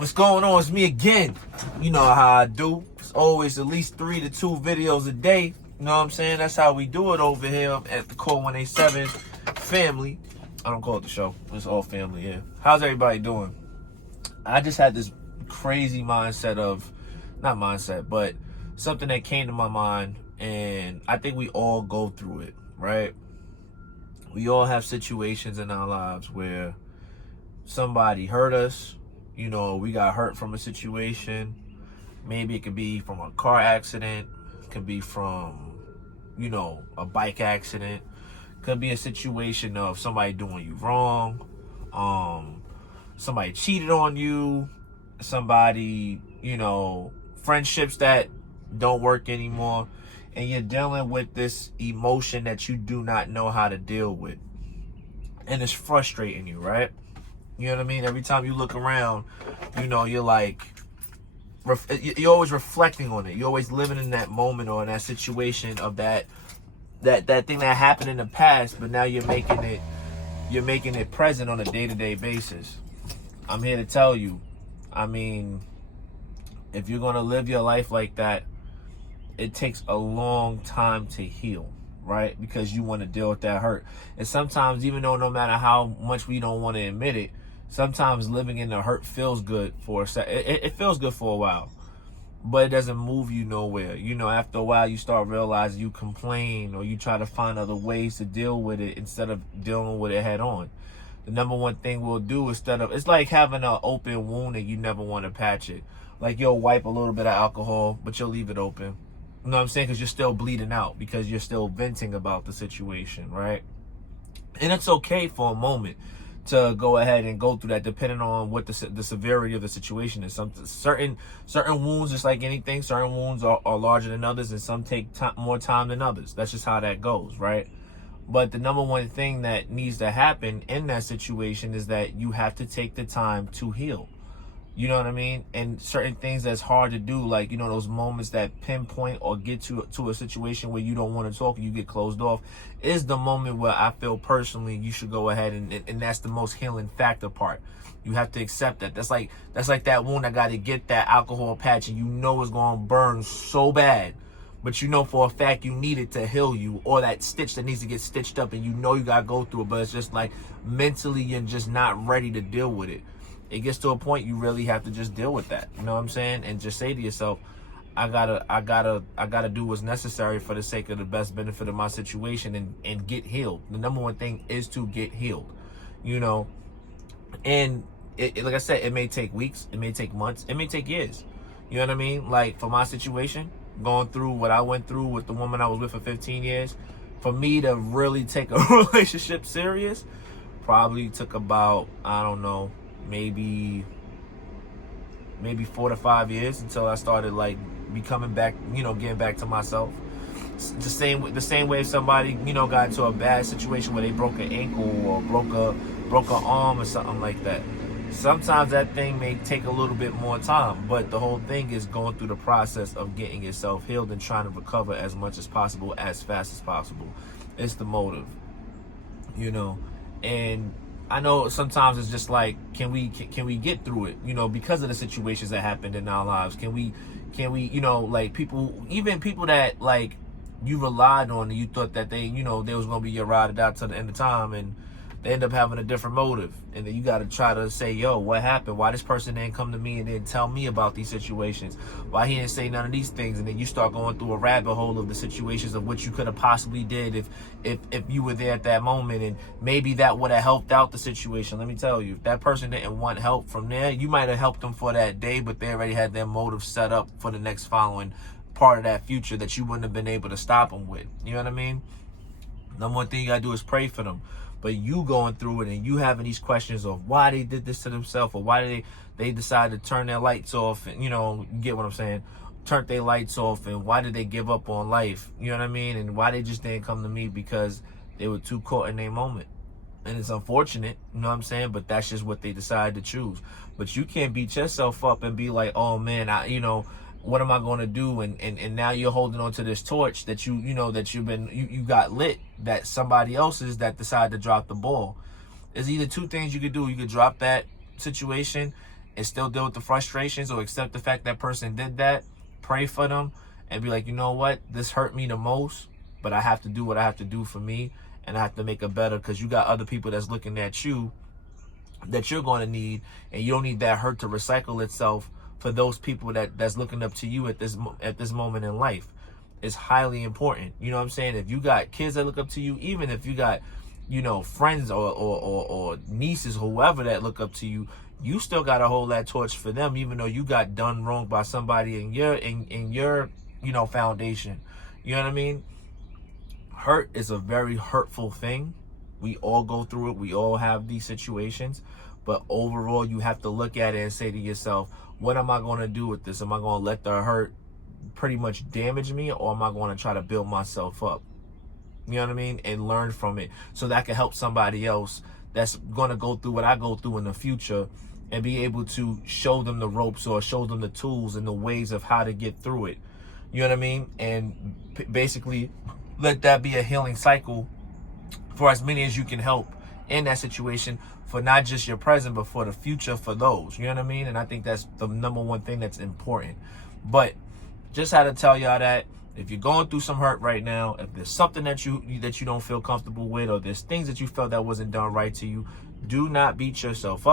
What's going on? It's me again. You know how I do. It's always at least 3 to 2 videos a day. You know what I'm saying? That's how we do it over here at the Core 187 family. I don't call it the show. It's all family here. How's everybody doing? I just had this crazy mindset of, not mindset, but something that came to my mind, and I think we all go through it, right? We all have situations in our lives where somebody hurt us. You know, we got hurt from a situation. Maybe it could be from a car accident. It could be from, you know, a bike accident. Could be a situation of somebody doing you wrong. Somebody cheated on you. Somebody, you know, friendships that don't work anymore. And you're dealing with this emotion that you do not know how to deal with. And it's frustrating you, right? You know what I mean? Every time you look around, you know, you're like, you're always reflecting on it. You're always living in that moment or in that situation of that thing that happened in the past, but now you're making it present on a day-to-day basis. I'm here to tell you, I mean, if you're going to live your life like that, it takes a long time to heal, right? Because you want to deal with that hurt. And sometimes, even though no matter how much we don't want to admit it, sometimes living in the hurt feels good for a second. It feels good for a while, but it doesn't move you nowhere. You know, after a while, you start realizing you complain or you try to find other ways to deal with it instead of dealing with it head on. The number one thing we'll do it's like having an open wound and you never want to patch it. Like you'll wipe a little bit of alcohol, but you'll leave it open. You know what I'm saying? Because you're still bleeding out because you're still venting about the situation, right? And it's okay for a moment to go ahead and go through that, depending on what the severity of the situation is. Some certain wounds, just like anything, certain wounds are larger than others, and some take more time than others. That's just how that goes, right? But the number one thing that needs to happen in that situation is that you have to take the time to heal. You know what I mean? And certain things that's hard to do, like, you know, those moments that pinpoint or get to a situation where you don't want to talk and you get closed off, is the moment where I feel personally you should go ahead and that's the most healing factor part. You have to accept that. That's like that wound that got to get that alcohol patch and you know it's going to burn so bad, but you know for a fact you need it to heal you, or that stitch that needs to get stitched up and you know you got to go through it, but it's just like mentally you're just not ready to deal with it. It gets to a point you really have to just deal with that. You know what I'm saying? And just say to yourself, I gotta do what's necessary for the sake of the best benefit of my situation and get healed. The number one thing is to get healed, you know? And like I said, it may take weeks, it may take months, it may take years. You know what I mean? Like for my situation, going through what I went through with the woman I was with for 15 years, for me to really take a relationship serious, probably took about, I don't know, maybe 4 to 5 years until I started like becoming back, you know, getting back to myself. It's the same way if somebody, you know, got into a bad situation where they broke an ankle or broke an arm or something like that. Sometimes that thing may take a little bit more time, but the whole thing is going through the process of getting yourself healed and trying to recover as much as possible, as fast as possible. It's the motive, you know. And I know sometimes it's just like, can we get through it? You know, because of the situations that happened in our lives. Can we, you know, like even people that like you relied on and you thought that they, you know, they was gonna be your ride or die to the end of time, and they end up having a different motive. And then you got to try to say, yo, what happened? Why this person didn't come to me and didn't tell me about these situations? Why he didn't say none of these things? And then you start going through a rabbit hole of the situations of what you could have possibly did if you were there at that moment. And maybe that would have helped out the situation. Let me tell you, if that person didn't want help from there, you might have helped them for that day, but they already had their motive set up for the next following part of that future that you wouldn't have been able to stop them with. You know what I mean? Number one thing you gotta do is pray for them. But you going through it and you having these questions of why they did this to themselves, or why they decided to turn their lights off, and, you know, you get what I'm saying? Turn their lights off, and why did they give up on life? You know what I mean? And why they just didn't come to me? Because they were too caught in their moment. And it's unfortunate, you know what I'm saying? But that's just what they decided to choose. But you can't beat yourself up and be like, oh man, you know, what am I going to do? And now you're holding on to this torch that you got lit, that somebody else's that decided to drop the ball. There's either two things you could do. You could drop that situation and still deal with the frustrations, or accept the fact that person did that, pray for them, and be like, you know what, this hurt me the most, but I have to do what I have to do for me, and I have to make it better, because you got other people that's looking at you that you're going to need, and you don't need that hurt to recycle itself for those people that's looking up to you at this moment in life. It's highly important. You know what I'm saying? If you got kids that look up to you, even if you got, you know, friends or nieces, whoever that look up to you, you still got to hold that torch for them, even though you got done wrong by somebody in your you know, foundation. You know what I mean? Hurt is a very hurtful thing. We all go through it. We all have these situations. But overall, you have to look at it and say to yourself, what am I going to do with this? Am I going to let the hurt pretty much damage me, or am I going to try to build myself up? You know what I mean? And learn from it, so that I can help somebody else that's going to go through what I go through in the future, and be able to show them the ropes, or show them the tools and the ways of how to get through it. You know what I mean? And basically let that be a healing cycle for as many as you can help in that situation, for not just your present, but for the future, for those. You know what I mean? And I think that's the number one thing that's important. But just had to tell y'all that if you're going through some hurt right now, if there's something that you don't feel comfortable with, or there's things that you felt that wasn't done right to you, do not beat yourself up.